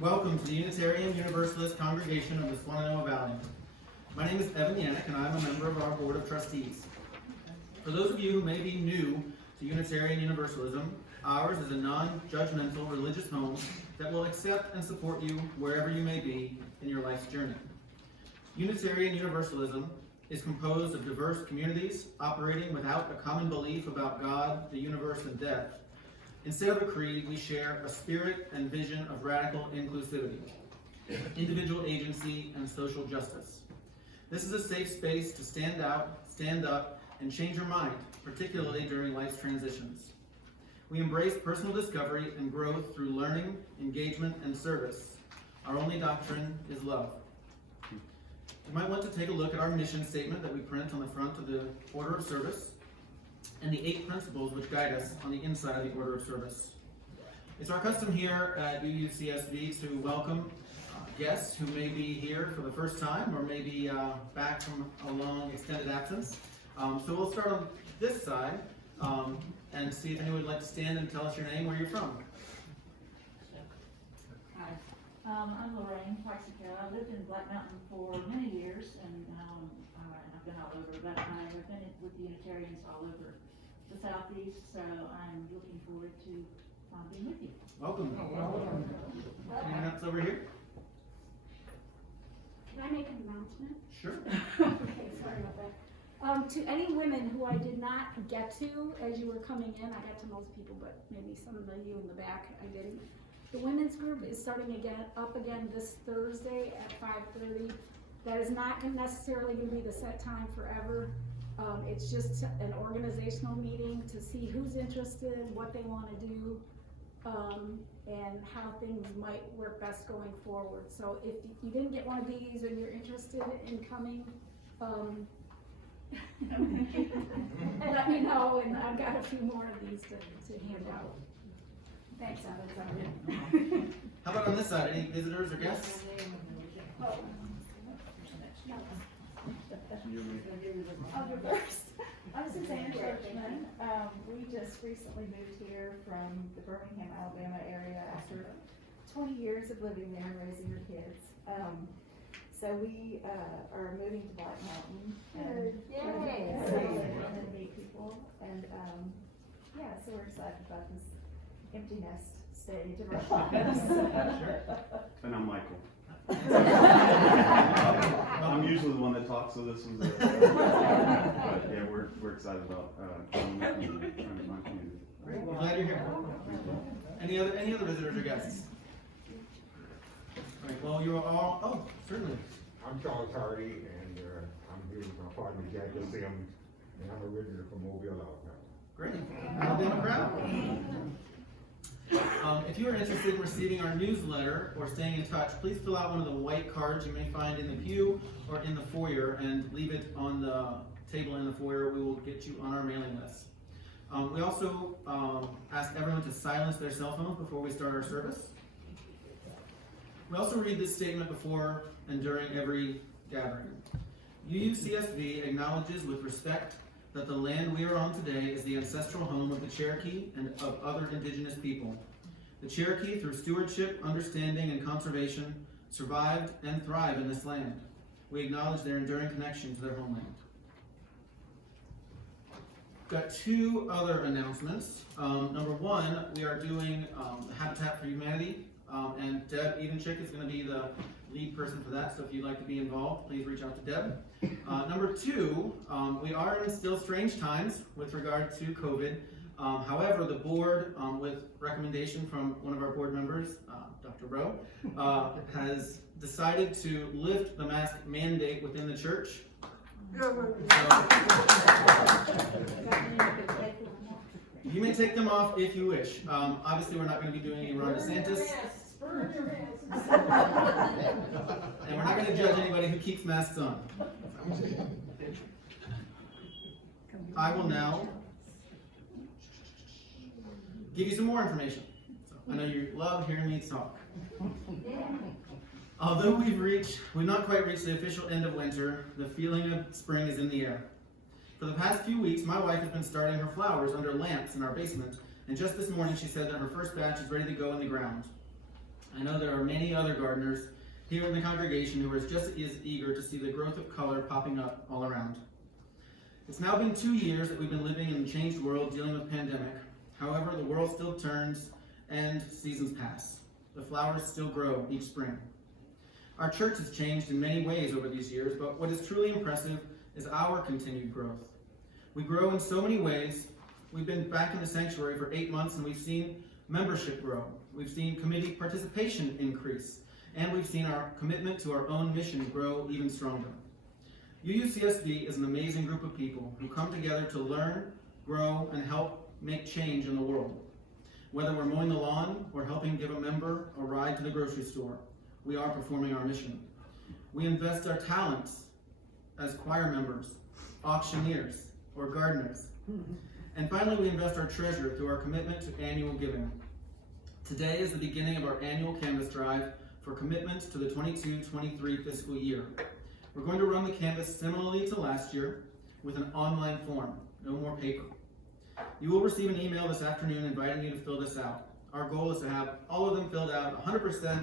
Welcome to the Unitarian-Universalist congregation of the Swananoa Valley. My name is Evan Yannick, and I'm a member of our Board of Trustees. For those of you who may be new to Unitarian Universalism, ours is a non-judgmental religious home that will accept and support you wherever you may be in your life's journey. Unitarian Universalism is composed of diverse communities operating without a common belief about God, the universe, and death. Instead of a creed, we share a spirit and vision of radical inclusivity, individual agency, and social justice. This is a safe space to stand out, stand up, and change your mind, particularly during life's transitions. We embrace personal discovery and growth through learning, engagement, and service. Our only doctrine is love. You might want to take a look at our mission statement that we print on the front of the order of service, and the 8 principles which guide us on the inside of the order of service. It's our custom here at UUCSB to welcome guests who may be here for the first time or maybe back from a long extended absence. So we'll start on this side and see if anyone would like to stand and tell us your name, where you're from. Hi, I'm Lorraine Weissica. I lived in Black Mountain for many years, and I've been all over, but I have been with the Unitarians all over the Southeast, so I'm looking forward to being with you. Welcome. Anyone else over here? Can I make an announcement? Sure. Okay, sorry about that. To any women who I did not get to as you were coming in, I got to most people, but maybe some of you in the back I didn't. The women's group is starting up again this Thursday at 5:30. That is not necessarily going to be the set time forever. It's just an organizational meeting to see who's interested, what they want to do, and how things might work best going forward. So if you didn't get one of these and you're interested in coming, let me know, and I've got a few more of these to hand out. Thanks, Evan. How about on this side? Any visitors or guests? Oh. I'll go first. I'm Suzanne Churchman. We just recently moved here from the Birmingham, Alabama area after 20 years of living there and raising your kids. So we are moving to Black Mountain and meet people. And yeah, so we're excited about this empty nest stage of our lives. And I'm Michael. I'm usually the one that talks, so this was but yeah, we're excited about coming with you and trying to find community. Great. We're glad you're here. Any other visitors or guests? All right, well, you're all, oh, certainly. I'm Charles Hardy, and I'm here with my partner, Jackie Sims, and I'm originally from Mobile, Alabama. Great. Alabama crowd. If you are interested in receiving our newsletter or staying in touch, please fill out one of the white cards you may find in the pew or in the foyer and leave it on the table in the foyer. We will get you on our mailing list. We also ask everyone to silence their cell phones before we start our service. We also read this statement before and during every gathering. UUCSB acknowledges with respect that the land we are on today is the ancestral home of the Cherokee and of other indigenous people. The Cherokee, through stewardship, understanding, and conservation, survived and thrive in this land. We acknowledge their enduring connection to their homeland. Got two other announcements. Number one, we are doing Habitat for Humanity, and Deb Evenchick is going to be the lead person for that, so if you'd like to be involved, please reach out to Deb. Number two, we are in still strange times with regard to COVID. However, the board, with recommendation from one of our board members, Dr. Rowe, has decided to lift the mask mandate within the church. You may take them off if you wish. Obviously, we're not going to be doing any Ron DeSantis. And we're not going to judge anybody who keeps masks on. I will now give you some more information. I know you love hearing me talk. Although we've not quite reached the official end of winter, the feeling of spring is in the air. For the past few weeks, my wife has been starting her flowers under lamps in our basement, and just this morning she said that her first batch is ready to go in the ground. I know there are many other gardeners here in the congregation who are just as eager to see the growth of color popping up all around. It's now been 2 years that we've been living in a changed world dealing with the pandemic. However, the world still turns and seasons pass. The flowers still grow each spring. Our church has changed in many ways over these years, but what is truly impressive is our continued growth. We grow in so many ways. We've been back in the sanctuary for 8 months and we've seen membership grow. We've seen committee participation increase, and we've seen our commitment to our own mission grow even stronger. UUCSB is an amazing group of people who come together to learn, grow, and help make change in the world. Whether we're mowing the lawn or helping give a member a ride to the grocery store, we are performing our mission. We invest our talents as choir members, auctioneers, or gardeners. And finally, we invest our treasure through our commitment to annual giving. Today is the beginning of our annual canvas drive for commitments to the 22-23 fiscal year. We're going to run the canvas similarly to last year with an online form, no more paper. You will receive an email this afternoon inviting you to fill this out. Our goal is to have all of them filled out 100%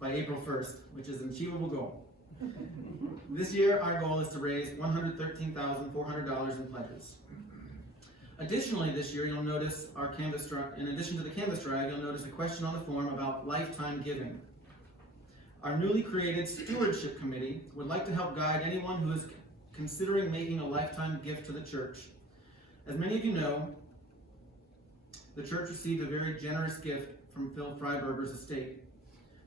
by April 1st, which is an achievable goal. This year, our goal is to raise $113,400 in pledges. Additionally, this year, you'll notice our canvas drive, in addition to the canvas drive, you'll notice a question on the form about lifetime giving. Our newly created stewardship committee would like to help guide anyone who is considering making a lifetime gift to the church. As many of you know, the church received a very generous gift from Phil Freiberger's estate.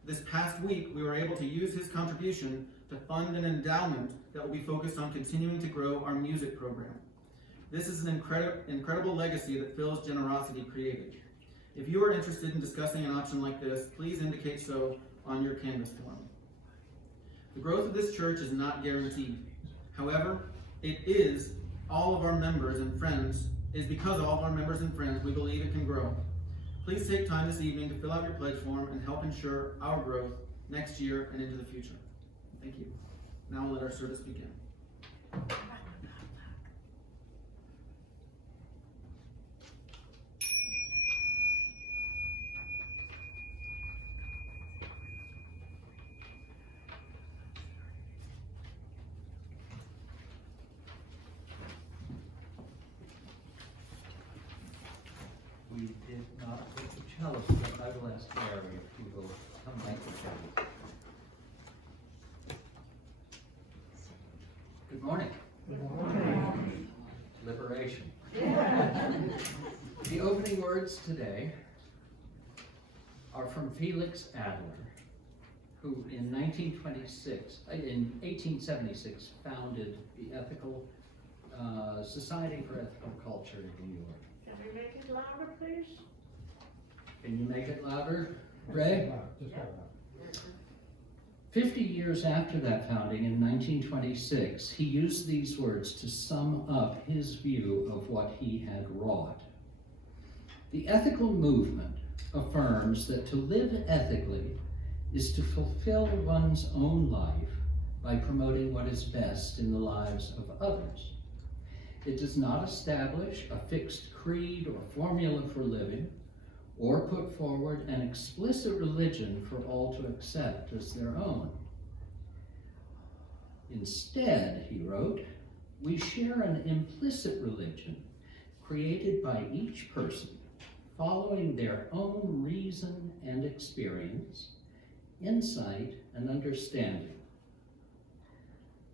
This past week, we were able to use his contribution to fund an endowment that will be focused on continuing to grow our music program. This is an incredible legacy that Phil's generosity created. If you are interested in discussing an option like this, please indicate so on your canvas form. The growth of this church is not guaranteed. However, it is all of our members and friends, is because of all of our members and friends, we believe it can grow. Please take time this evening to fill out your pledge form and help ensure our growth next year and into the future. Thank you. Now we'll let our service begin. We did not put the chalice, but I will ask Mary if he will come back to chalice. Good morning. Good morning. Liberation. The opening words today are from Felix Adler, who in 1876 founded the Ethical Society for Ethical Culture in New York. Can we make it louder, please? Can you make it louder, Ray? Just got it. 50 years after that founding in 1926, he used these words to sum up his view of what he had wrought. The ethical movement affirms that to live ethically is to fulfill one's own life by promoting what is best in the lives of others. It does not establish a fixed creed or formula for living, or put forward an explicit religion for all to accept as their own. Instead, he wrote, we share an implicit religion created by each person, following their own reason and experience, insight and understanding.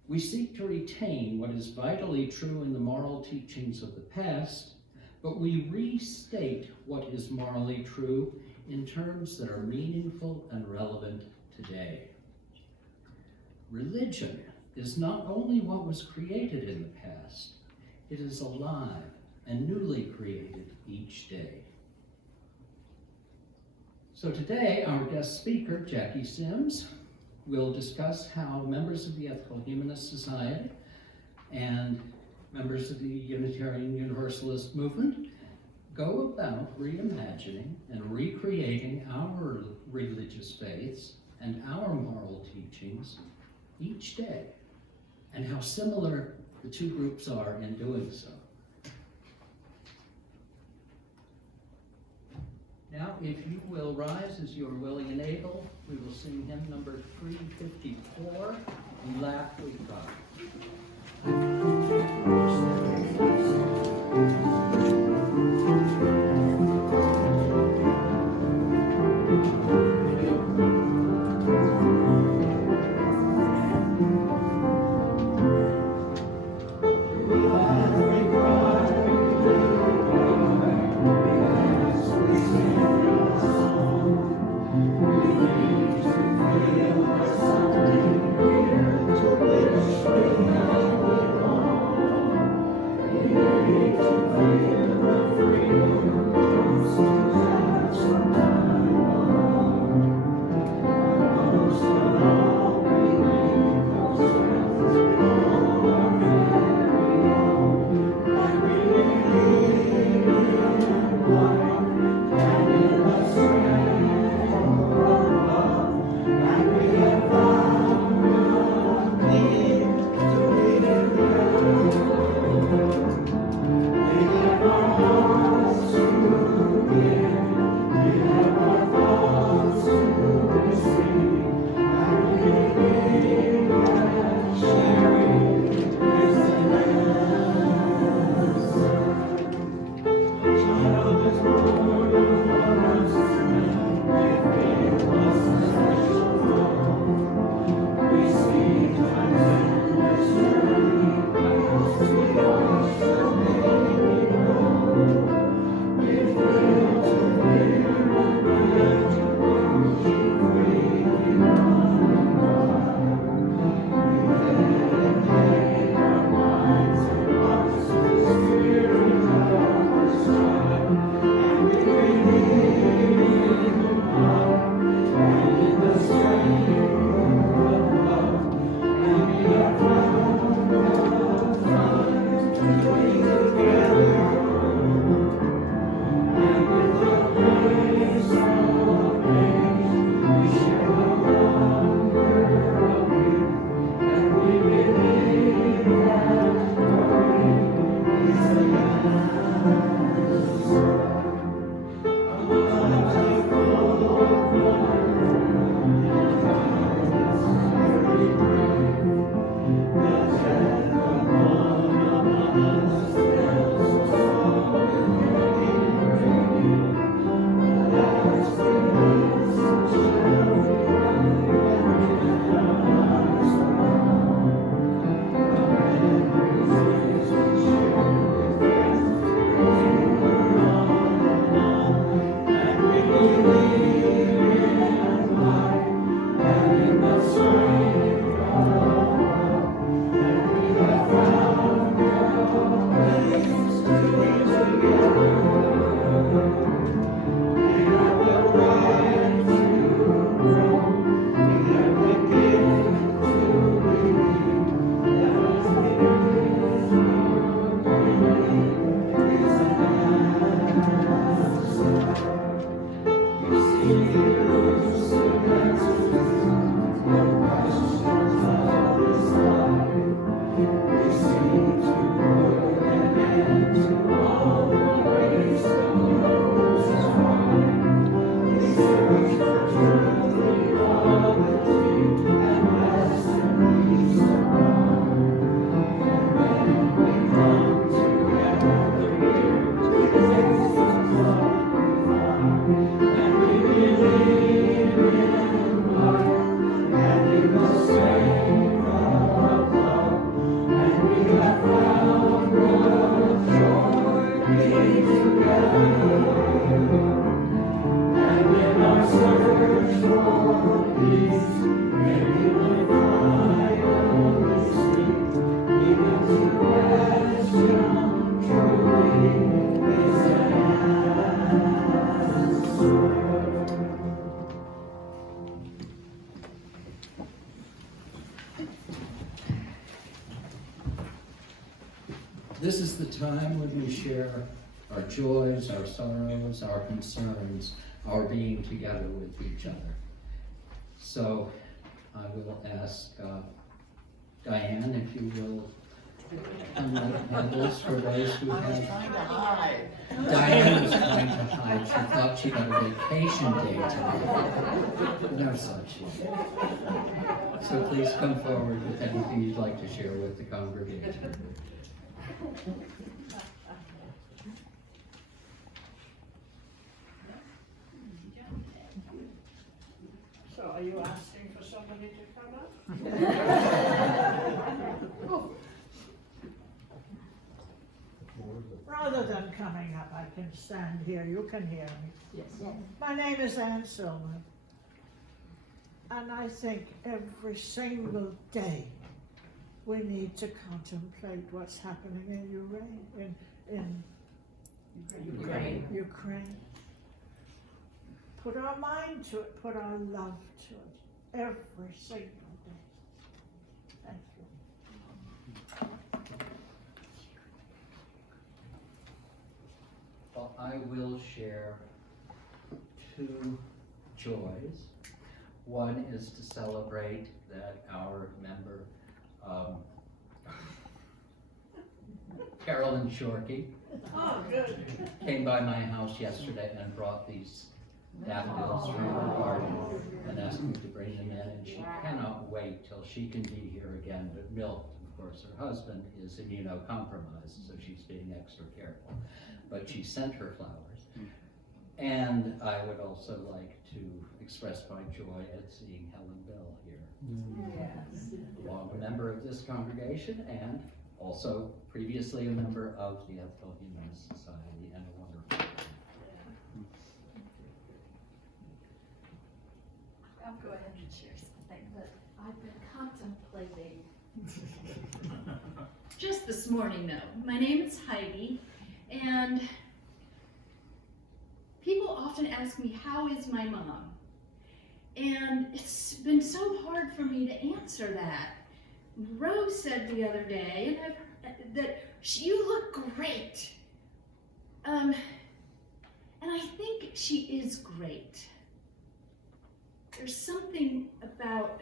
We seek to retain what is vitally true in the moral teachings of the past, but we restate what is morally true in terms that are meaningful and relevant today. Religion is not only what was created in the past, it is alive and newly created each day. So today, our guest speaker, Jackie Sims, will discuss how members of the Ethical Humanist Society and members of the Unitarian-Universalist movement go about reimagining and recreating our religious faiths and our moral teachings each day, and how similar the two groups are in doing so. Now, if you will rise as you are willing and able, we will sing hymn number 354, We Laugh With God. This is the time when we share our joys, our sorrows, our concerns, our being together with each other. So I will ask Diane, if you will, unlight candles for those who have. Trying to hide. Diane was trying to hide. She thought she had a vacation day tonight. No such. So please come forward with anything you'd like to share with the congregation. So are you asking for somebody to come up? Rather than coming up, I can stand here, you can hear me. Yes. My name is Ann Silver, and I think every single day we need to contemplate what's happening in Ukraine. Put our mind to it, put our love to it, every single day. Thank you. Well, I will share two joys. One is to celebrate that our member, Carolyn Shorkey, Oh, good. came by my house yesterday and brought these daffodils from her garden and asked me to bring them in, and she cannot wait till she can be here again. But Milt, of course, her husband is immunocompromised, so she's being extra careful. But she sent her flowers. And I would also like to express my joy at seeing Helen Bell here. Yes. A long member of this congregation and also previously a member of the Ethical Humanist Society and a wonderful. I'll go ahead and share something that I've been contemplating. Just this morning, though. My name is Heidi, and people often ask me, how is my mom? And it's been so hard for me to answer that. Rose said the other day that you look great. And I think she is great. There's something about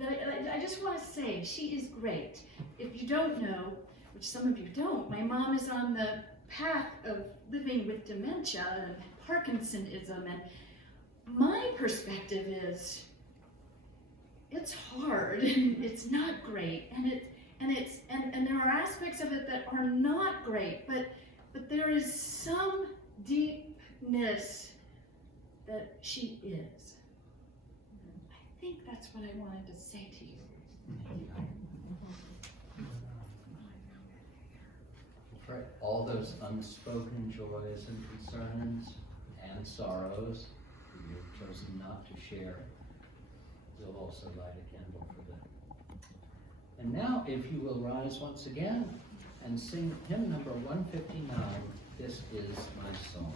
that I just want to say, she is great. If you don't know, which some of you don't, my mom is on the path of living with dementia and Parkinsonism, and my perspective is it's hard and it's not great, and there are aspects of it that are not great, but there is some deepness that she is. I think that's what I wanted to say to you. For all those unspoken joys and concerns and sorrows that you've chosen not to share, we'll also light a candle for them. And now, if you will rise once again and sing hymn number 159, This Is My Song.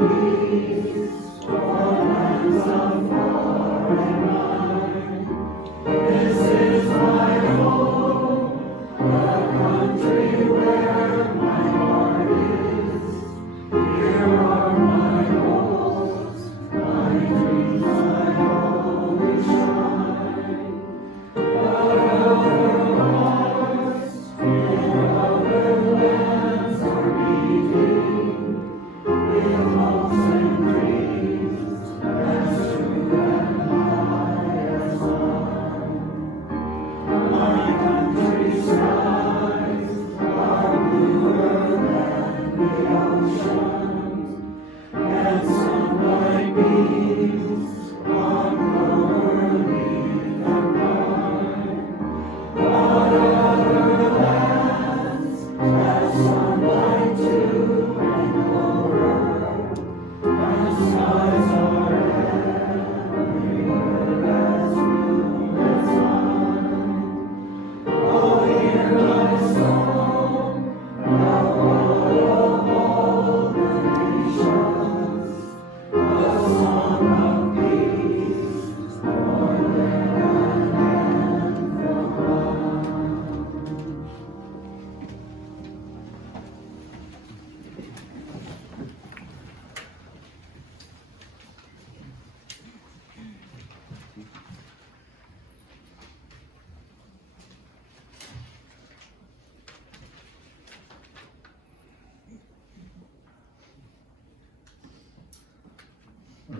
Peace, for lands of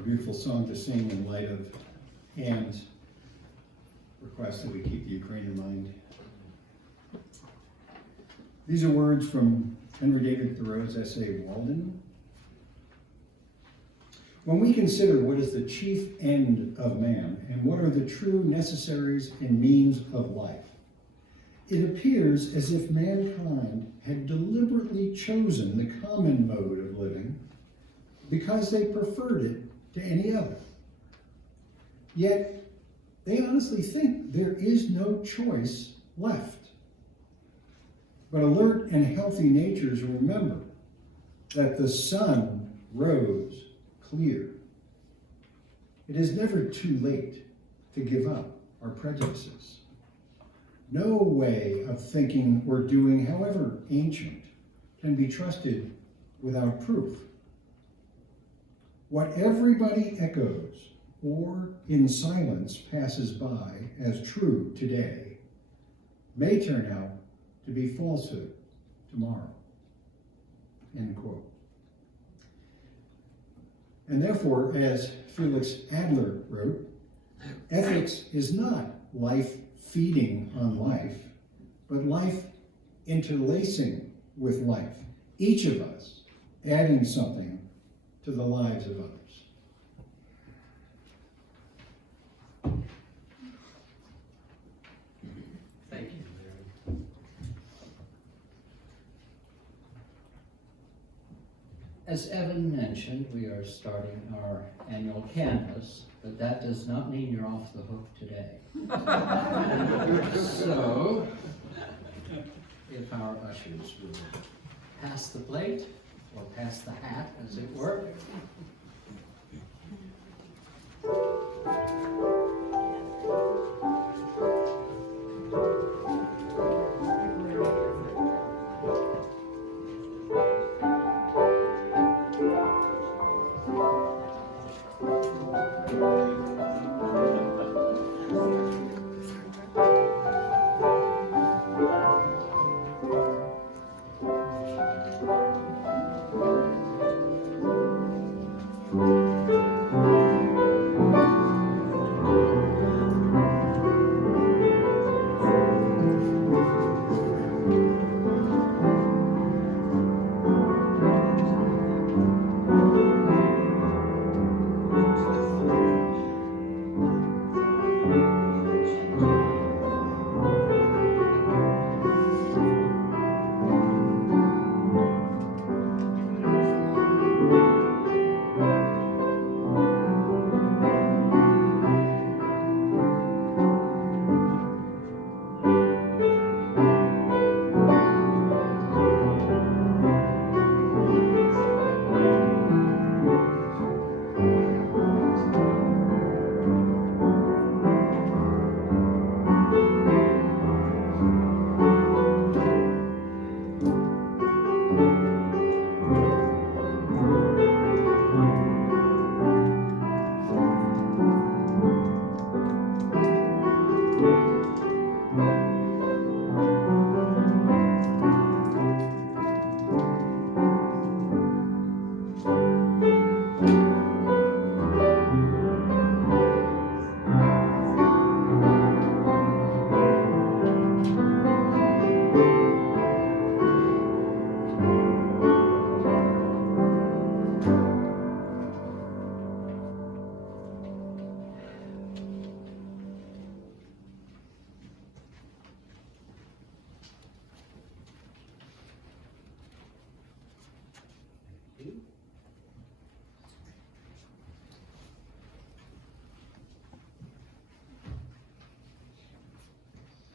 a beautiful song to sing in light of Anne's request that we keep the Ukraine in mind. These are words from Henry David Thoreau's essay, Walden. When we consider what is the chief end of man and what are the true necessaries and means of life, it appears as if mankind had deliberately chosen the common mode of living because they preferred it to any other. Yet, they honestly think there is no choice left. But alert and healthy natures remember that the sun rose clear. It is never too late to give up our prejudices. No way of thinking or doing, however ancient, can be trusted without proof. What everybody echoes or in silence passes by as true today may turn out to be falsehood tomorrow. End quote. And therefore, as Felix Adler wrote, ethics is not life feeding on life, but life interlacing with life, each of us adding something to the lives of others. Thank you. As Evan mentioned, we are starting our annual canvas, but that does not mean you're off the hook today. So, if our ushers would pass the plate, or pass the hat, as it were.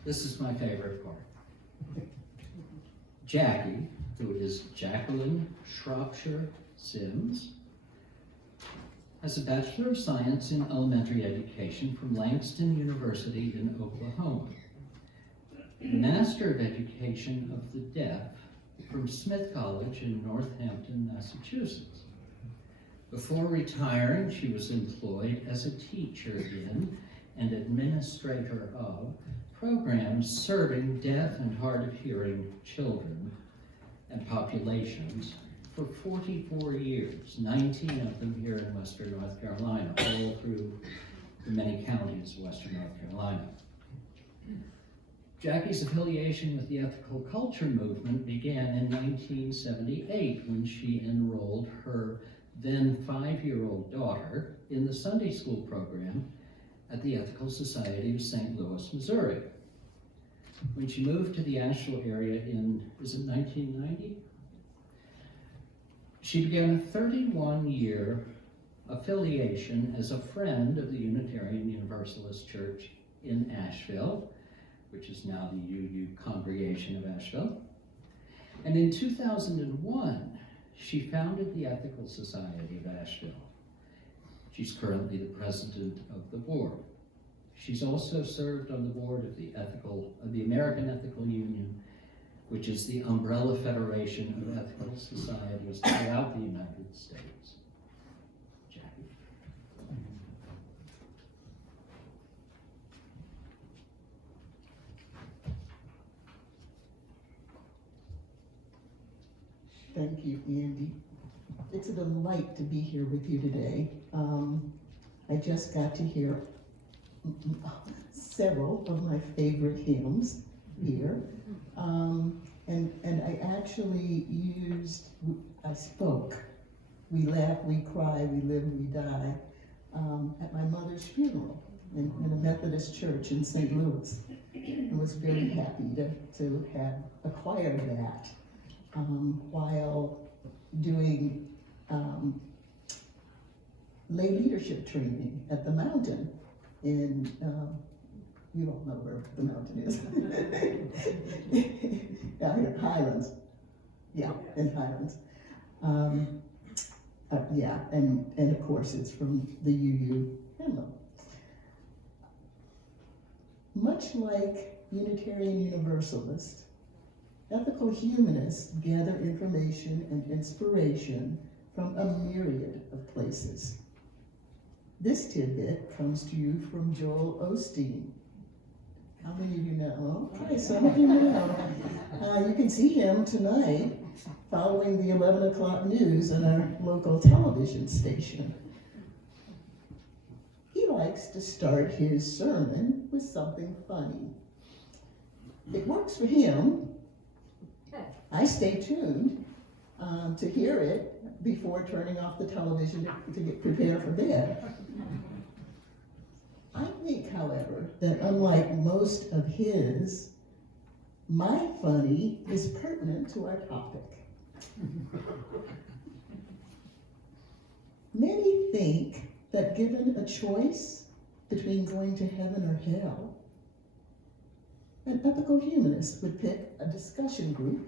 This is my favorite part. Jackie, who is Jacqueline Shropshire Sims, has a Bachelor of Science in Elementary Education from Langston University in Oklahoma, a Master of Education of the Deaf from Smith College in Northampton, Massachusetts. Before retiring, she was employed as a teacher in and administrator of programs serving deaf and hard of hearing children and populations for 44 years, 19 of them here in Western North Carolina, all through the many counties of Western North Carolina. Jackie's affiliation with the ethical culture movement began in 1978 when she enrolled her then 5-year-old daughter in the Sunday school program at the Ethical Society of St. Louis, Missouri. When she moved to the Asheville area in, is it 1990? She began a 31-year affiliation as a friend of the Unitarian-Universalist Church in Asheville, which is now the UU Congregation of Asheville. And in 2001, she founded the Ethical Society of Asheville. She's currently the president of the board. She's also served on the board of the American Ethical Union, which is the umbrella federation of ethical societies throughout the United States. Jackie. Thank you, Andy. It's a delight to be here with you today. I just got to hear several of my favorite hymns here. And I actually I spoke, we laugh, we cry, we live, we die, at my mother's funeral in a Methodist church in St. Louis. I was very happy to have acquired that while doing lay leadership training at the mountain in, you all know where the mountain is. Highlands. Yeah, in Highlands. Yeah, and of course it's from the UU hymnal. Much like Unitarian Universalist, ethical humanists gather information and inspiration from a myriad of places. This tidbit comes to you from Joel Osteen. How many of you know? Okay, some of you know. You can see him tonight following the 11 o'clock news on our local television station. He likes to start his sermon with something funny. It works for him. I stay tuned to hear it before turning off the television to get prepared for bed. I think, however, that unlike most of his, my funny is pertinent to our topic. Many think that given a choice between going to heaven or hell, an ethical humanist would pick a discussion group.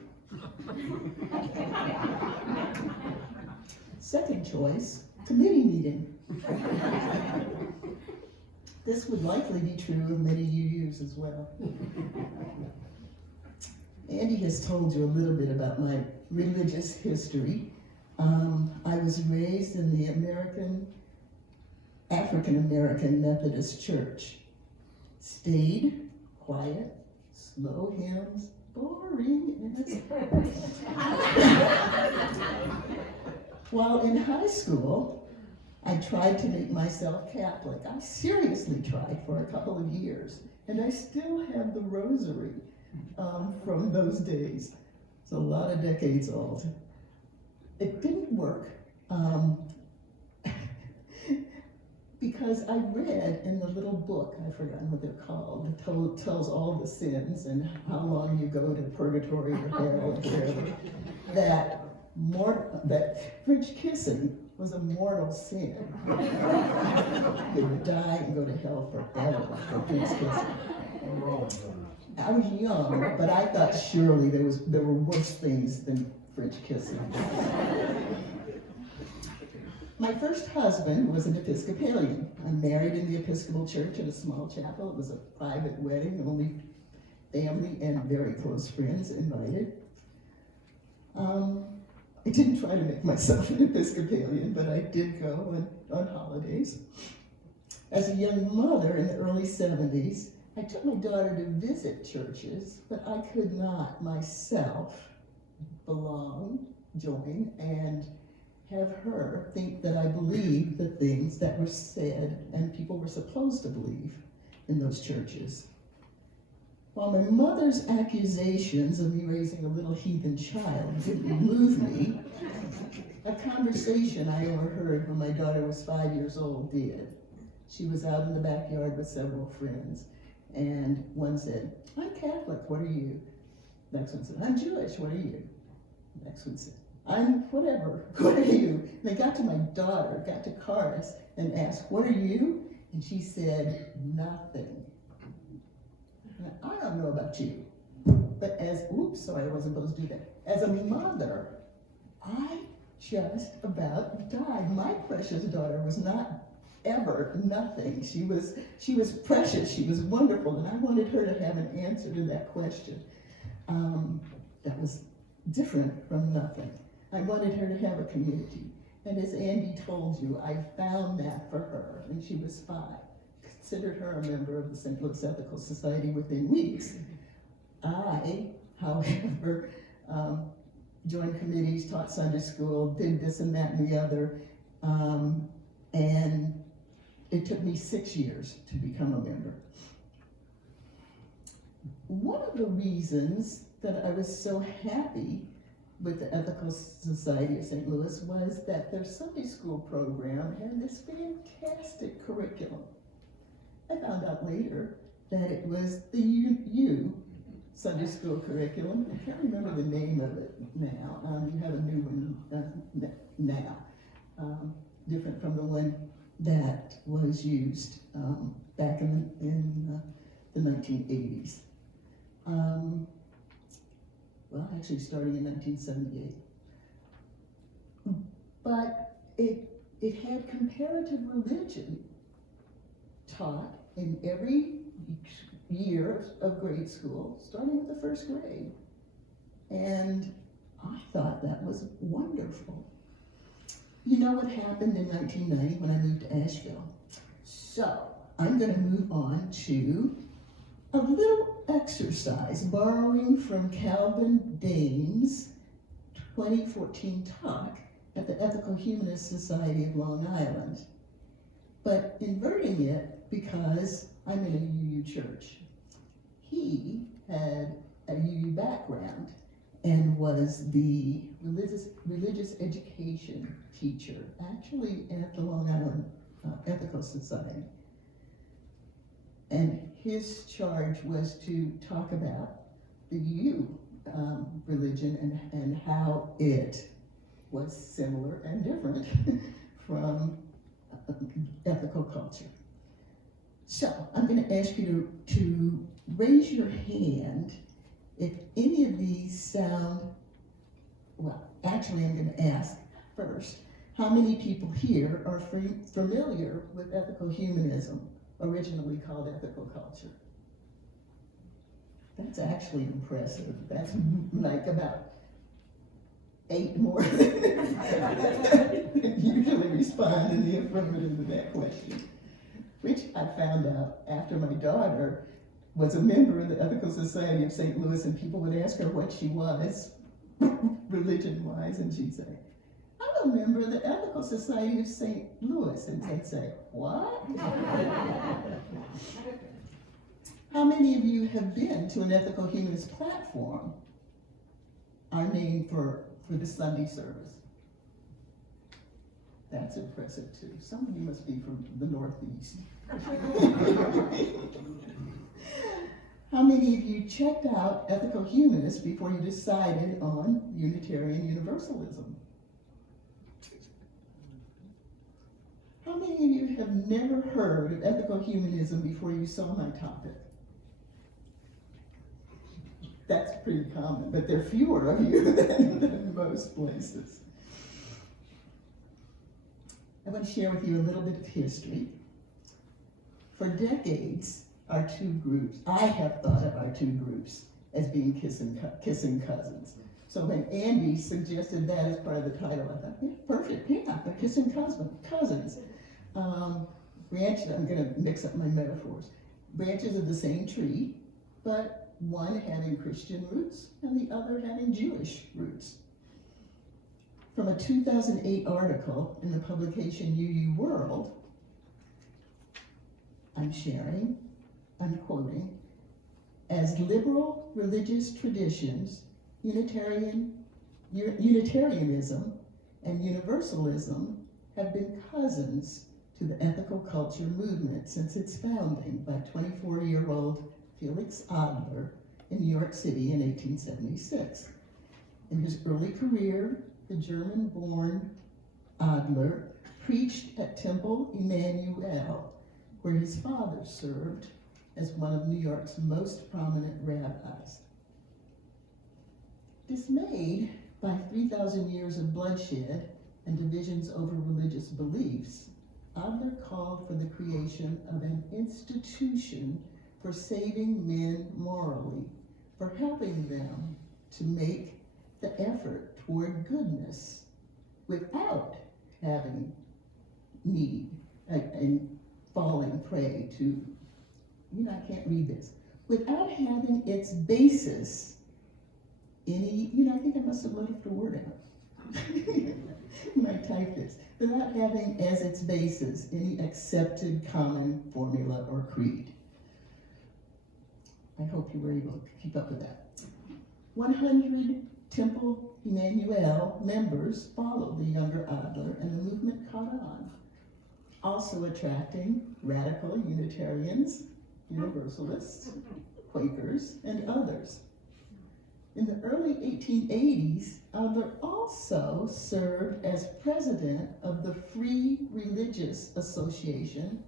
Second choice, committee meeting. This would likely be true of many UUs as well. Andy has told you a little bit about my religious history. I was raised in the African-American Methodist Church. Stayed quiet, slow hymns, boring as While in high school, I tried to make myself Catholic. I seriously tried for a couple of years, and I still have the rosary from those days. It's a lot of decades old. It didn't work because I read in the little book, I've forgotten what they're called, that tells all the sins and how long you go to purgatory or hell or whatever, that French kissing was a mortal sin. You would die and go to hell forever for French kissing. I was young, but I thought surely there were worse things than French kissing. My first husband was an Episcopalian. I'm married in the Episcopal Church in a small chapel. It was a private wedding, only family and very close friends invited. I didn't try to make myself an Episcopalian, but I did go on holidays. As a young mother in the early 70s, I took my daughter to visit churches, but I could not myself belong join and have her think that I believe the things that were said and people were supposed to believe in those churches. While my mother's accusations of me raising a little heathen child didn't move me, a conversation I overheard when my daughter was 5 years old did. She was out in the backyard with several friends, and one said, "I'm Catholic, what are you?" The next one said, "I'm Jewish, what are you?" The next one said, "I'm whatever, what are you?" And they got to my daughter, got to Karis, and asked, "What are you?" And she said, "Nothing." Now, I don't know about you, but sorry, I wasn't supposed to do that. As a mother, I just about died. My precious daughter was not ever nothing. She was precious, she was wonderful, and I wanted her to have an answer to that question. That was different from nothing. I wanted her to have a community. And as Andy told you, I found that for her when she was 5. Considered her a member of the St. Louis Ethical Society within weeks. I, however, joined committees, taught Sunday school, did this and that and the other, and it took me 6 years to become a member. One of the reasons that I was so happy with the Ethical Society of St. Louis was that their Sunday school program had this fantastic curriculum. I found out later that it was the UU Sunday school curriculum. I can't remember the name of it now. You have a new one now, different from the one that was used back in the 1980s. Well, actually starting in 1978. But it had comparative religion taught in every year of grade school, starting with the first grade. And I thought that was wonderful. You know what happened in 1990 when I moved to Asheville? So I'm going to move on to a little exercise, borrowing from Calvin Dane's 2014 talk at the Ethical Humanist Society of Long Island, but inverting it because I'm in a UU church. He had a UU background and was the religious education teacher, actually at the Long Island Ethical Society. And his charge was to talk about the UU religion and how it was similar and different from ethical culture. So I'm going to ask you to raise your hand if any of these sound, well, actually I'm going to ask first, how many people here are familiar with ethical humanism, originally called ethical culture? That's actually impressive. That's like about 8 more than usually respond in the affirmative to that question, which I found out after my daughter was a member of the Ethical Society of St. Louis, and people would ask her what she was, religion-wise, and she'd say, "I'm a member of the Ethical Society of St. Louis," and they'd say, "What?" How many of you have been to an ethical humanist platform? Our name for the Sunday service. That's impressive too. Some of you must be from the Northeast. How many of you checked out Ethical Humanists before you decided on Unitarian-Universalism? How many of you have never heard of ethical humanism before you saw my topic? That's pretty common, but there are fewer of you than most places. I want to share with you a little bit of history. For decades, our two groups, I have thought of our two groups as being kissing cousins. So when Andy suggested that as part of the title, I thought, yeah, perfect, yeah, they're kissing cousins. Branches, I'm going to mix up my metaphors. Branches of the same tree, but one having Christian roots and the other having Jewish roots. from a 2008 article in the publication UU World, I'm quoting, as liberal religious traditions, Unitarianism and Universalism have been cousins to the ethical culture movement since its founding by 24-year-old Felix Adler in New York City in 1876. In his early career, the German-born Adler preached at Temple Emmanuel, where his father served as one of New York's most prominent rabbis. Dismayed by 3,000 years of bloodshed and divisions over religious beliefs, Adler called for the creation of an institution for saving men morally, for helping them to make the effort toward goodness without having need and falling prey to, I can't read this, without having its basis any, I think I must have left a word out. When I type this, without having as its basis any accepted common formula or creed. I hope you were able to keep up with that. 100 Temple Emmanuel members followed the younger Adler, and the movement caught on, also attracting radical Unitarians, Universalists, Quakers, and others. In the early 1880s, Adler also served as president of the Free Religious Association,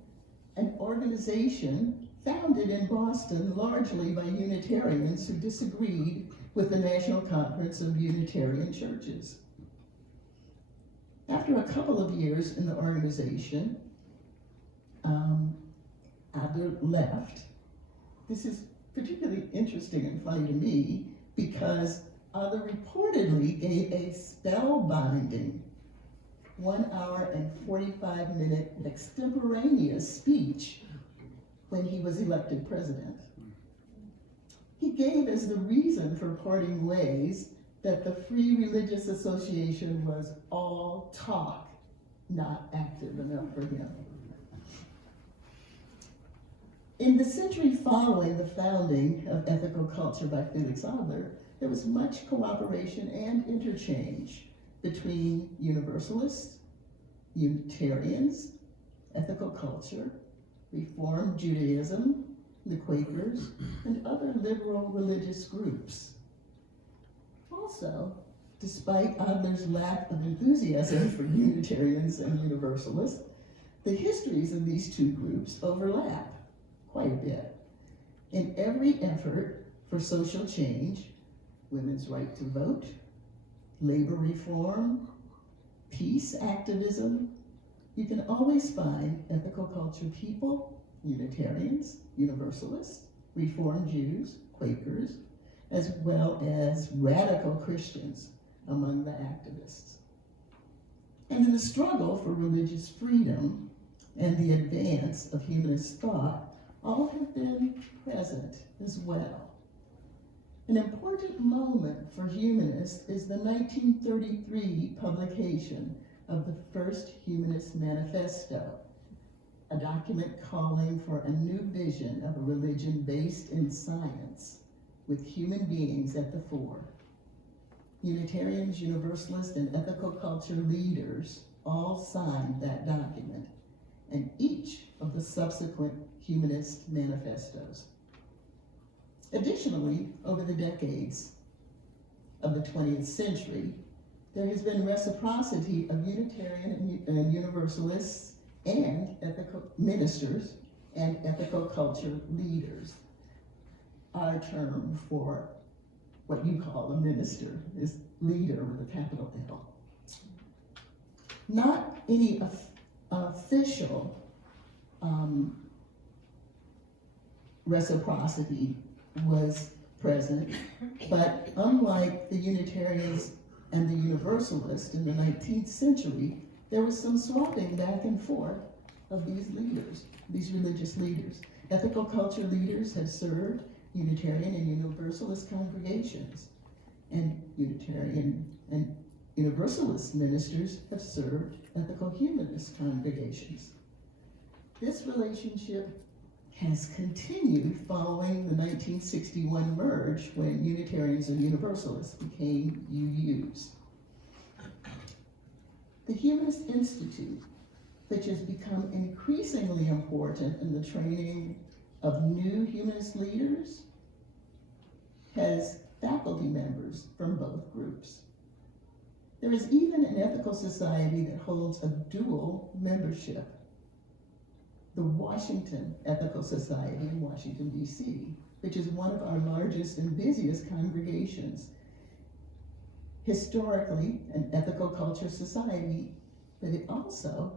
an organization founded in Boston largely by Unitarians who disagreed with the National Conference of Unitarian Churches. After a couple of years in the organization, Adler left. This is particularly interesting and funny to me because Adler reportedly gave a spellbinding 1 hour and 45-minute extemporaneous speech when he was elected president. He gave as the reason for parting ways that the Free Religious Association was all talk, not active enough for him. In the century following the founding of Ethical Culture by Felix Adler, there was much cooperation and interchange between Universalists, Unitarians, Ethical Culture, Reformed Judaism, the Quakers, and other liberal religious groups. Also, despite Adler's lack of enthusiasm for Unitarians and Universalists, the histories of these two groups overlap quite a bit. In every effort for social change, women's right to vote, labor reform, peace activism, you can always find ethical culture people, Unitarians, Universalists, Reformed Jews, Quakers, as well as radical Christians among the activists. And in the struggle for religious freedom and the advance of humanist thought, all have been present as well. An important moment for humanists is the 1933 publication of the first Humanist Manifesto, a document calling for a new vision of a religion based in science, with human beings at the fore. Unitarians, Universalists, and ethical culture leaders all signed that document, and each of the subsequent humanist manifestos. Additionally, over the decades of the 20th century, there has been reciprocity of Unitarian and Universalists and ethical ministers and ethical culture leaders. Our term for what you call a minister is leader with a capital L. Not any official reciprocity was present, but unlike the Unitarians and the Universalists in the 19th century, there was some swapping back and forth of these leaders, these religious leaders. Ethical culture leaders have served Unitarian and Universalist congregations, and Unitarian and Universalist ministers have served ethical humanist congregations. This relationship has continued following the 1961 merge when Unitarians and Universalists became UUs. The Humanist Institute, which has become increasingly important in the training of new humanist leaders, has faculty members from both groups. There is even an ethical society that holds a dual membership, the Washington Ethical Society in Washington, D.C., which is one of our largest and busiest congregations. Historically, an ethical culture society, but it also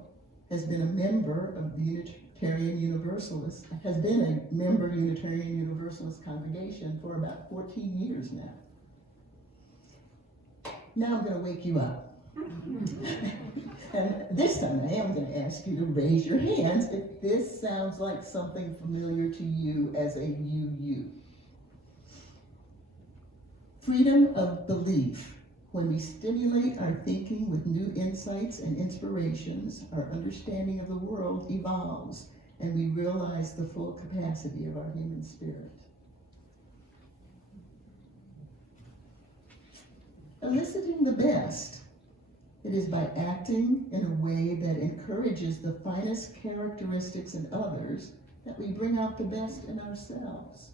has been a member of the Unitarian-Universalist, has been a member of Unitarian-Universalist congregation for about 14 years now. Now I'm going to wake you up. And this time I am going to ask you to raise your hands if this sounds like something familiar to you as a UU. Freedom of belief. When we stimulate our thinking with new insights and inspirations, our understanding of the world evolves, and we realize the full capacity of our human spirit. Eliciting the best. It is by acting in a way that encourages the finest characteristics in others that we bring out the best in ourselves.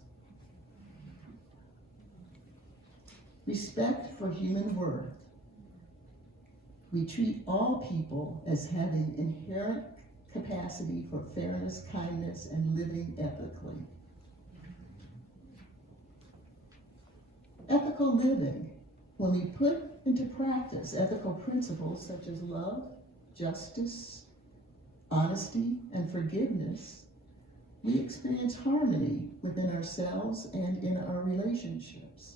Respect for human worth. We treat all people as having inherent capacity for fairness, kindness, and living ethically. Ethical living. When we put into practice ethical principles such as love, justice, honesty, and forgiveness, we experience harmony within ourselves and in our relationships.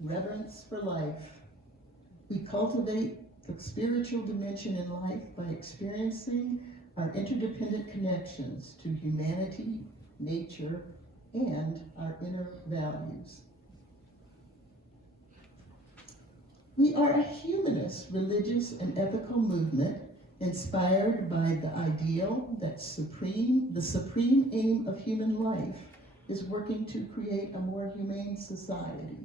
Reverence for life. We cultivate the spiritual dimension in life by experiencing our interdependent connections to humanity, nature, and our inner values. We are a humanist, religious, and ethical movement inspired by the ideal that the supreme aim of human life is working to create a more humane society.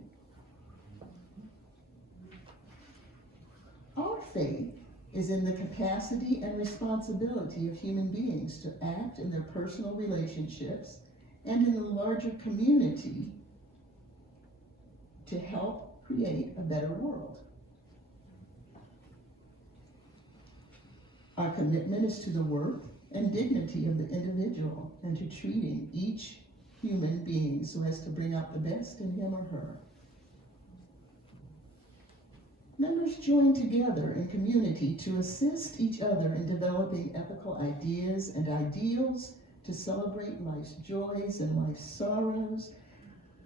Our faith is in the capacity and responsibility of human beings to act in their personal relationships and in the larger community to help create a better world. Our commitment is to the worth and dignity of the individual and to treating each human being so as to bring out the best in him or her. Members join together in community to assist each other in developing ethical ideas and ideals to celebrate life's joys and life's sorrows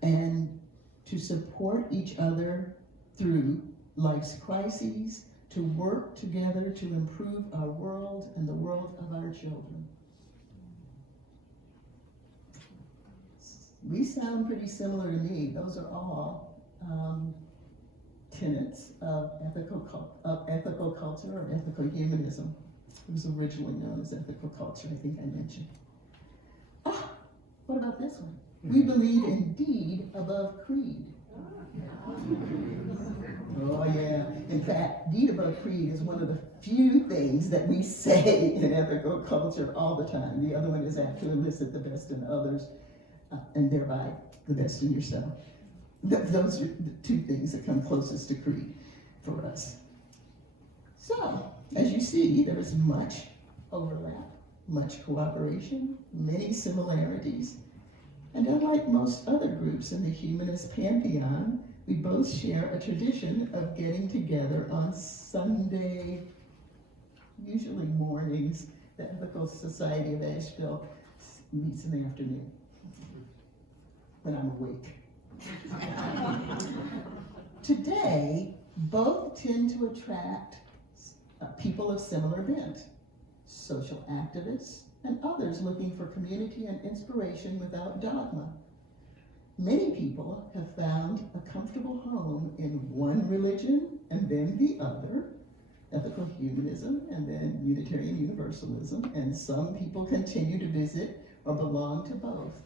and to support each other through life's crises, to work together to improve our world and the world of our children. We sound pretty similar to me. Those are all tenets of ethical culture or ethical humanism. It was originally known as ethical culture, I think I mentioned. What about this one? We believe in deed above creed. Oh yeah. In fact, deed above creed is one of the few things that we say in ethical culture all the time. The other one is act to elicit the best in others and thereby the best in yourself. Those are the two things that come closest to creed for us. So, as you see, there is much overlap, much cooperation, many similarities. And unlike most other groups in the humanist pantheon, we both share a tradition of getting together on Sunday, usually mornings. The Ethical Society of Asheville meets in the afternoon when I'm awake. Today, both tend to attract people of similar bent, social activists, and others looking for community and inspiration without dogma. Many people have found a comfortable home in one religion and then the other, ethical humanism and then Unitarian-Universalism, and some people continue to visit or belong to both.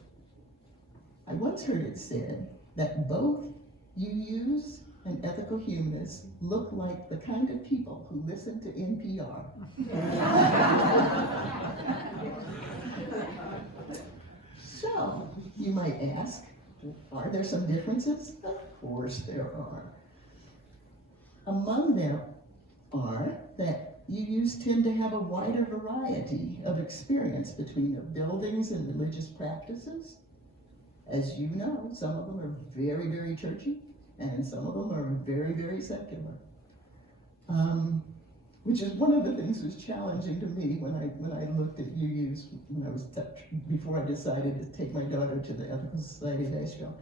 I once heard it said that both UUs and ethical humanists look like the kind of people who listen to NPR. So, you might ask, are there some differences? Of course there are. Among them are that UUs tend to have a wider variety of experience between their buildings and religious practices. As you know, some of them are very, very churchy, and some of them are very, very secular. Which is one of the things that was challenging to me when I looked at UUs before I decided to take my daughter to the Ethical Society of Asheville.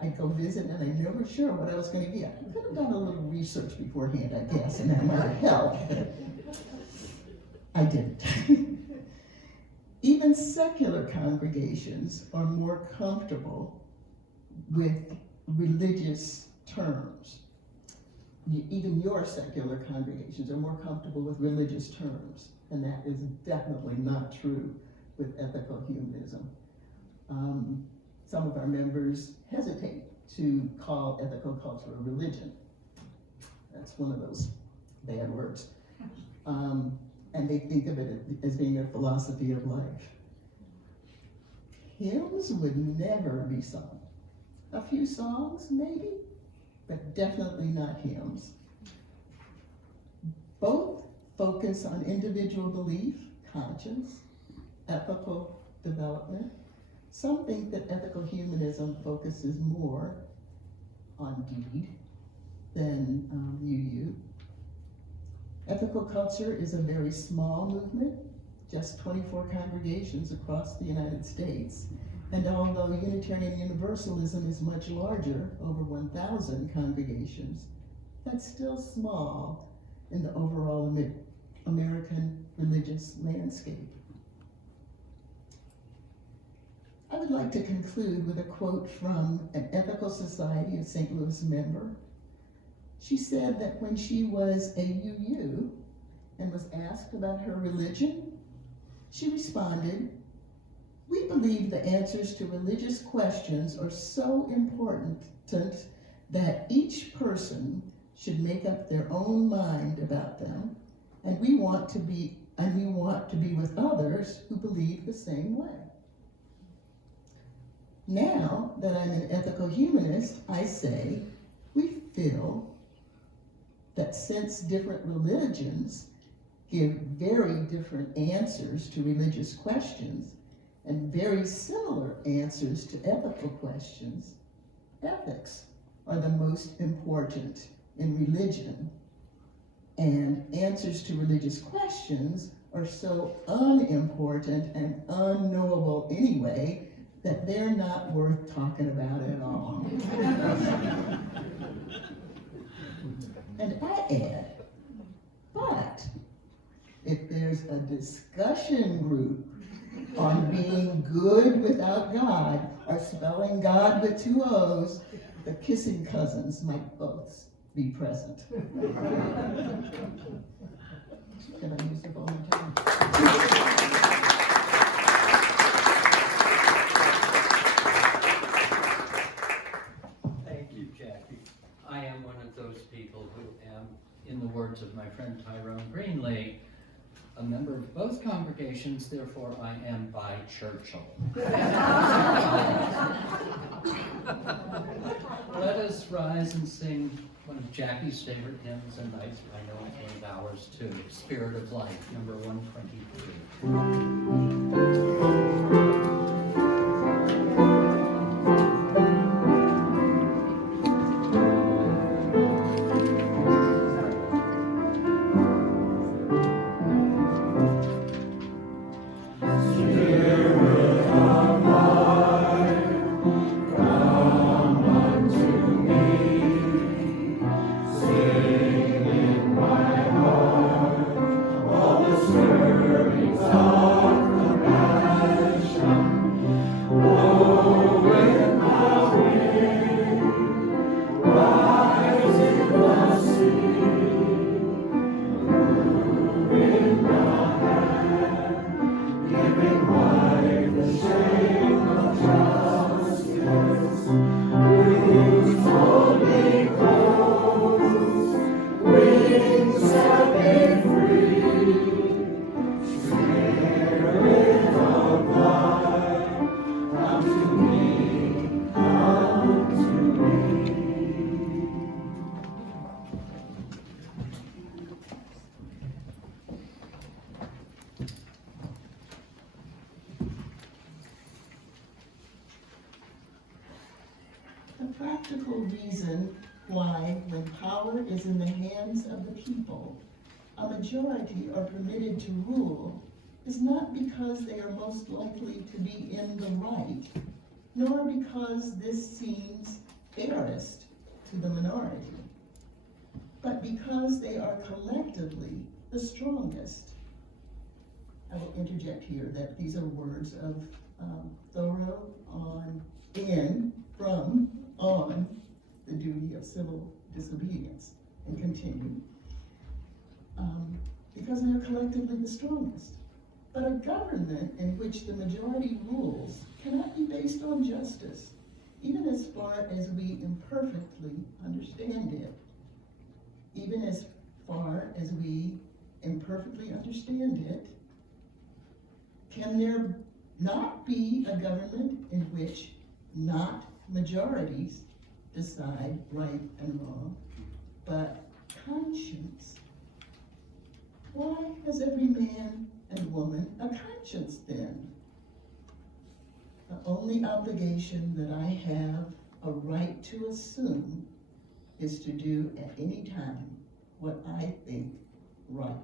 I'd go visit and I never was sure what I was going to get. I could have done a little research beforehand, I guess, and that might have helped. I didn't. Even secular congregations are more comfortable with religious terms. Even your secular congregations are more comfortable with religious terms, and that is definitely not true with ethical humanism. Some of our members hesitate to call ethical culture a religion. That's one of those bad words. And they think of it as being a philosophy of life. Hymns would never be sung. A few songs, maybe, but definitely not hymns. Both focus on individual belief, conscience, ethical development. Some think that ethical humanism focuses more on deed than UU. Ethical culture is a very small movement, just 24 congregations across the United States. And although Unitarian Universalism is much larger, over 1,000 congregations, that's still small in the overall American religious landscape. I would like to conclude with a quote from an Ethical Society of St. Louis member. She said that when she was a UU and was asked about her religion, she responded, "We believe the answers to religious questions are so important that each person should make up their own mind about them, and we want to be with others who believe the same way." Now that I'm an ethical humanist, I say we feel that since different religions give very different answers to religious questions and very similar answers to ethical questions, ethics are the most important in religion. And answers to religious questions are so unimportant and unknowable anyway that they're not worth talking about at all. And I add, but if there's a discussion group on being good without God, or spelling God with 2 O's, the kissing cousins might both be present. Can I use the volunteer? Thank you, Jackie. I am one of those people who am, in the words of my friend Tyrone Greenlee, a member of both congregations, therefore I am bi-churchal. Let us rise and sing one of Jackie's favorite hymns, and I know one of ours too, Spirit of Life, number 123. Of the stirrings of compassion. practical reason why, when power is in the hands of the people, a majority are permitted to rule is not because they are most likely to be in the right, nor because this seems fairest to the minority, but because they are collectively the strongest. I will interject here that these are words of Thoreau on the duty of civil disobedience, and continue. Because they are collectively the strongest. But a government in which the majority rules cannot be based on justice, even as far as we imperfectly understand it. Even as far as we imperfectly understand it, can there not be a government in which not majorities decide right and wrong, but conscience? Why has every man and woman a conscience then? The only obligation that I have a right to assume is to do at any time what I think right.